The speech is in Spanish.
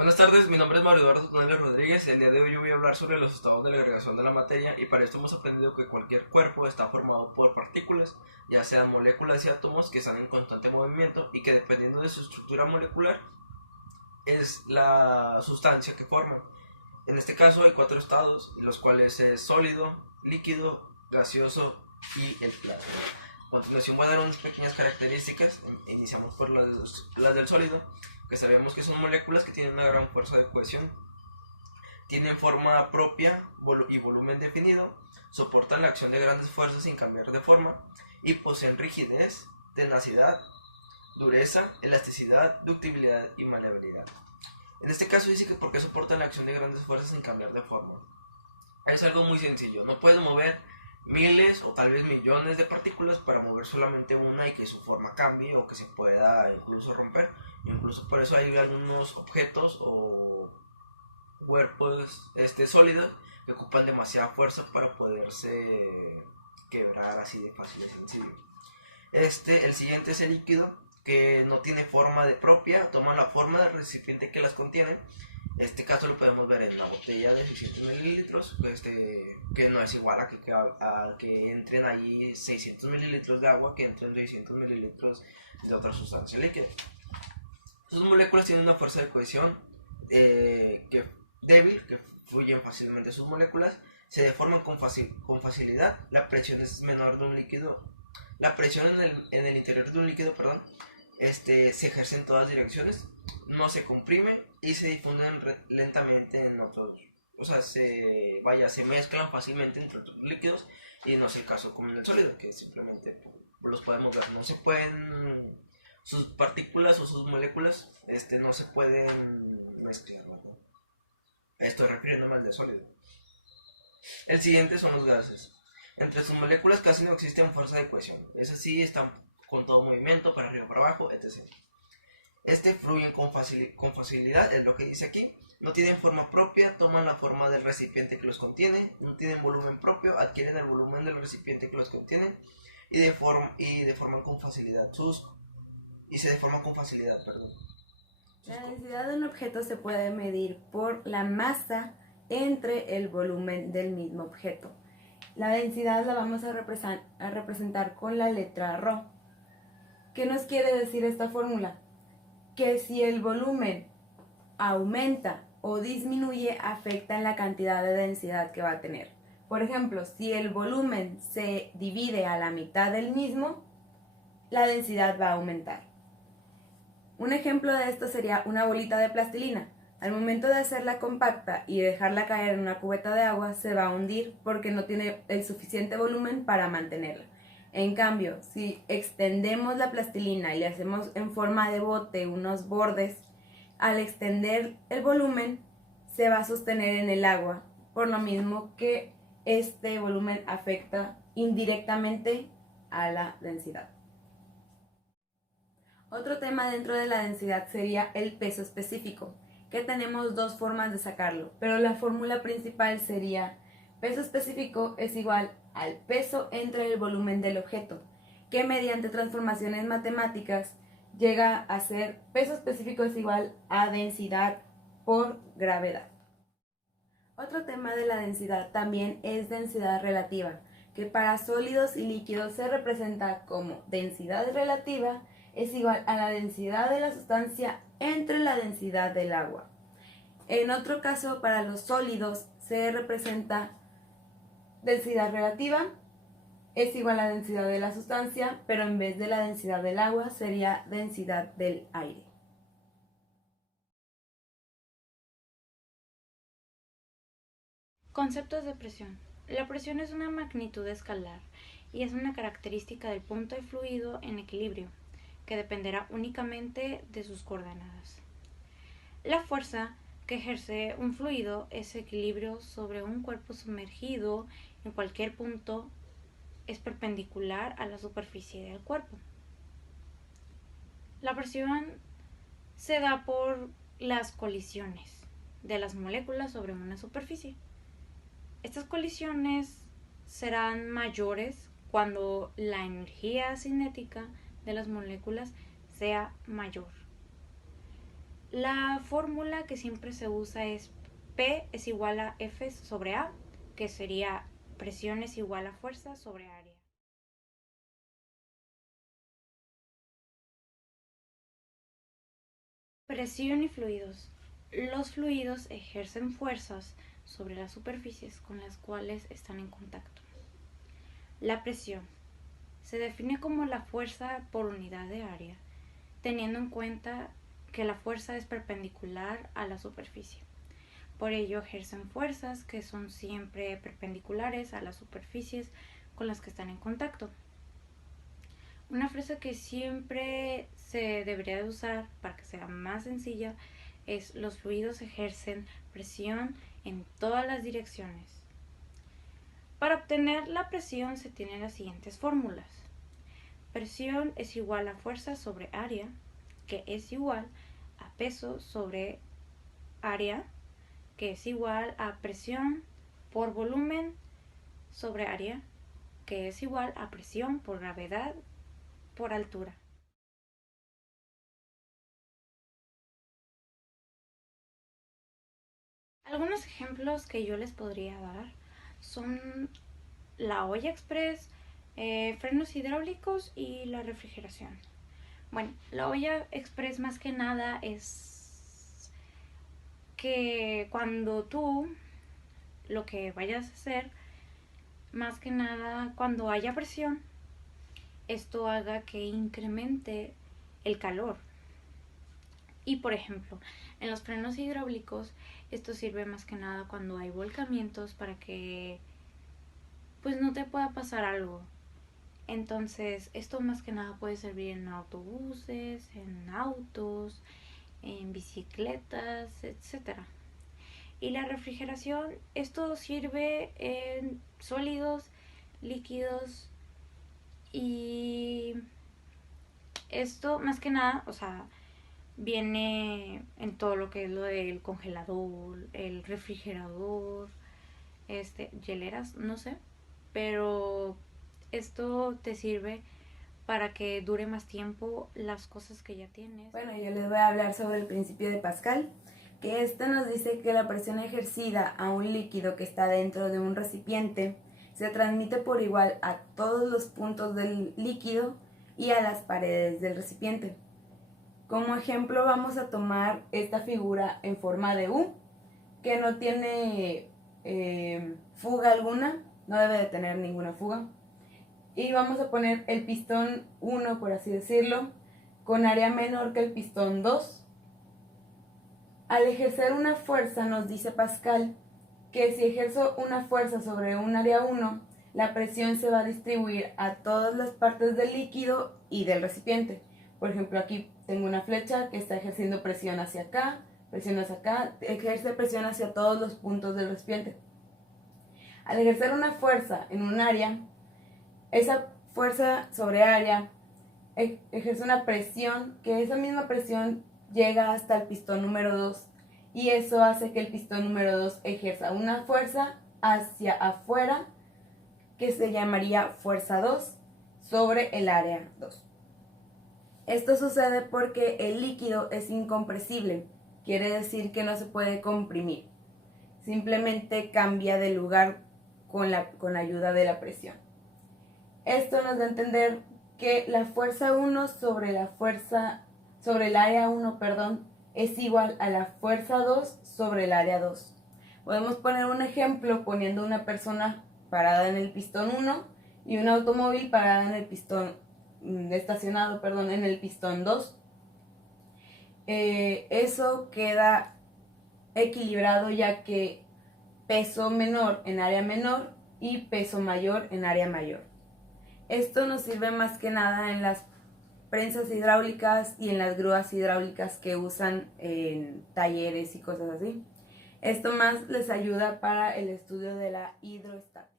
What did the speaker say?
Buenas tardes, mi nombre es Mario Eduardo Tonelli Rodríguez. El día de hoy yo voy a hablar sobre los estados de la agregación de la materia, y para esto hemos aprendido que cualquier cuerpo está formado por partículas, ya sean moléculas y átomos que están en constante movimiento y que, dependiendo de su estructura molecular, es la sustancia que forman. En este caso hay cuatro estados, los cuales es sólido, líquido, gaseoso y el plasma. A continuación voy a dar unas pequeñas características. Iniciamos por las del sólido, que sabemos que son moléculas que tienen una gran fuerza de cohesión, tienen forma propia y volumen definido, soportan la acción de grandes fuerzas sin cambiar de forma y poseen rigidez, tenacidad, dureza, elasticidad, ductibilidad y maleabilidad. En este caso dice que porque soportan la acción de grandes fuerzas sin cambiar de forma. Es algo muy sencillo, no puedes mover miles o tal vez millones de partículas para mover solamente una y que su forma cambie o que se pueda incluso romper. Incluso por eso hay algunos objetos o cuerpos sólidos que ocupan demasiada fuerza para poderse quebrar así de fácil y sencillo. El siguiente es el líquido, que no tiene forma de propia, toma la forma del recipiente que las contiene. Este caso lo podemos ver en la botella de 600 mililitros, que no es igual a que entren ahí 600 mililitros de agua, que entren 600 mililitros de otra sustancia líquida. Sus moléculas tienen una fuerza de cohesión débil, que fluyen fácilmente sus moléculas, se deforman con facilidad, la presión es menor de un líquido. La presión en el interior de un líquido, se ejerce en todas direcciones, no se comprimen y se difunden lentamente en otros. O sea, se mezclan fácilmente entre otros líquidos, y no es el caso como en el sólido, que simplemente los podemos ver. No se pueden, sus partículas o sus moléculas no se pueden mezclar, ¿verdad? Estoy refiriéndome al de sólido. El siguiente son los gases. Entre sus moléculas casi no existe fuerza de cohesión. Es así, están con todo movimiento, para arriba, para abajo, etc. Fluyen con facilidad, es lo que dice aquí. No tienen forma propia, toman la forma del recipiente que los contiene. No tienen volumen propio, adquieren el volumen del recipiente que los contiene. Y deforman con facilidad se deforman con facilidad, perdón. La densidad de un objeto se puede medir por la masa entre el volumen del mismo objeto. La densidad la vamos a representar con la letra ρ. ¿Qué nos quiere decir esta fórmula? Que si el volumen aumenta o disminuye, afecta en la cantidad de densidad que va a tener. Por ejemplo, si el volumen se divide a la mitad del mismo, la densidad va a aumentar. Un ejemplo de esto sería una bolita de plastilina. Al momento de hacerla compacta y dejarla caer en una cubeta de agua, se va a hundir porque no tiene el suficiente volumen para mantenerla. En cambio, si extendemos la plastilina y le hacemos en forma de bote unos bordes, al extender el volumen se va a sostener en el agua, por lo mismo que este volumen afecta indirectamente a la densidad. Otro tema dentro de la densidad sería el peso específico, que tenemos dos formas de sacarlo, pero la fórmula principal sería peso específico es igual al peso entre el volumen del objeto, que mediante transformaciones matemáticas llega a ser peso específico es igual a densidad por gravedad. Otro tema de la densidad también es densidad relativa, que para sólidos y líquidos se representa como densidad relativa es igual a la densidad de la sustancia entre la densidad del agua. En otro caso, para los sólidos se representa densidad relativa es igual a la densidad de la sustancia, pero en vez de la densidad del agua sería densidad del aire. Conceptos de presión. La presión es una magnitud escalar y es una característica del punto de fluido en equilibrio, que dependerá únicamente de sus coordenadas. La fuerza que ejerce un fluido es equilibrio sobre un cuerpo sumergido en cualquier punto es perpendicular a la superficie del cuerpo. La presión se da por las colisiones de las moléculas sobre una superficie. Estas colisiones serán mayores cuando la energía cinética de las moléculas sea mayor. La fórmula que siempre se usa es P es igual a F sobre A, que sería presión es igual a fuerza sobre área. Presión y fluidos. Los fluidos ejercen fuerzas sobre las superficies con las cuales están en contacto. La presión se define como la fuerza por unidad de área, teniendo en cuenta que la fuerza es perpendicular a la superficie. Por ello ejercen fuerzas que son siempre perpendiculares a las superficies con las que están en contacto. Una frase que siempre se debería de usar para que sea más sencilla es: los fluidos ejercen presión en todas las direcciones. Para obtener la presión se tienen las siguientes fórmulas. Presión es igual a fuerza sobre área, que es igual a peso sobre área, que es igual a presión por volumen sobre área, que es igual a presión por gravedad por altura. Algunos ejemplos que yo les podría dar son la olla express, frenos hidráulicos y la refrigeración. Bueno, la olla express más que nada es que cuando tú lo que vayas a hacer, más que nada cuando haya presión, esto haga que incremente el calor. Y por ejemplo, en los frenos hidráulicos, esto sirve más que nada cuando hay volcamientos para que pues no te pueda pasar algo. Entonces, esto más que nada puede servir en autobuses, en autos, en bicicletas, etcétera. Y la refrigeración, esto sirve en sólidos, líquidos, y esto más que nada, o sea, viene en todo lo que es lo del congelador, el refrigerador, hieleras, no sé, pero esto te sirve para que dure más tiempo las cosas que ya tienes. Bueno, yo les voy a hablar sobre el principio de Pascal, que nos dice que la presión ejercida a un líquido que está dentro de un recipiente se transmite por igual a todos los puntos del líquido y a las paredes del recipiente. Como ejemplo vamos a tomar esta figura en forma de U, que no tiene fuga alguna, no debe de tener ninguna fuga. Y vamos a poner el pistón 1, por así decirlo, con área menor que el pistón 2. Al ejercer una fuerza, nos dice Pascal que si ejerzo una fuerza sobre un área 1, la presión se va a distribuir a todas las partes del líquido y del recipiente. Por ejemplo, aquí tengo una flecha que está ejerciendo presión hacia acá, ejerce presión hacia todos los puntos del recipiente. Al ejercer una fuerza en un área, esa fuerza sobre área ejerce una presión, que esa misma presión llega hasta el pistón número 2, y eso hace que el pistón número 2 ejerza una fuerza hacia afuera que se llamaría fuerza 2 sobre el área 2. Esto sucede porque el líquido es incompresible, quiere decir que no se puede comprimir, simplemente cambia de lugar con la ayuda de la presión. Esto nos da a entender que la fuerza 1 sobre el área 1, es igual a la fuerza 2 sobre el área 2. Podemos poner un ejemplo poniendo una persona parada en el pistón 1 y un automóvil parada en el pistón estacionado, en el pistón 2. Eso queda equilibrado, ya que peso menor en área menor y peso mayor en área mayor. Esto nos sirve más que nada en las prensas hidráulicas y en las grúas hidráulicas que usan en talleres y cosas así. Esto más les ayuda para el estudio de la hidroestática.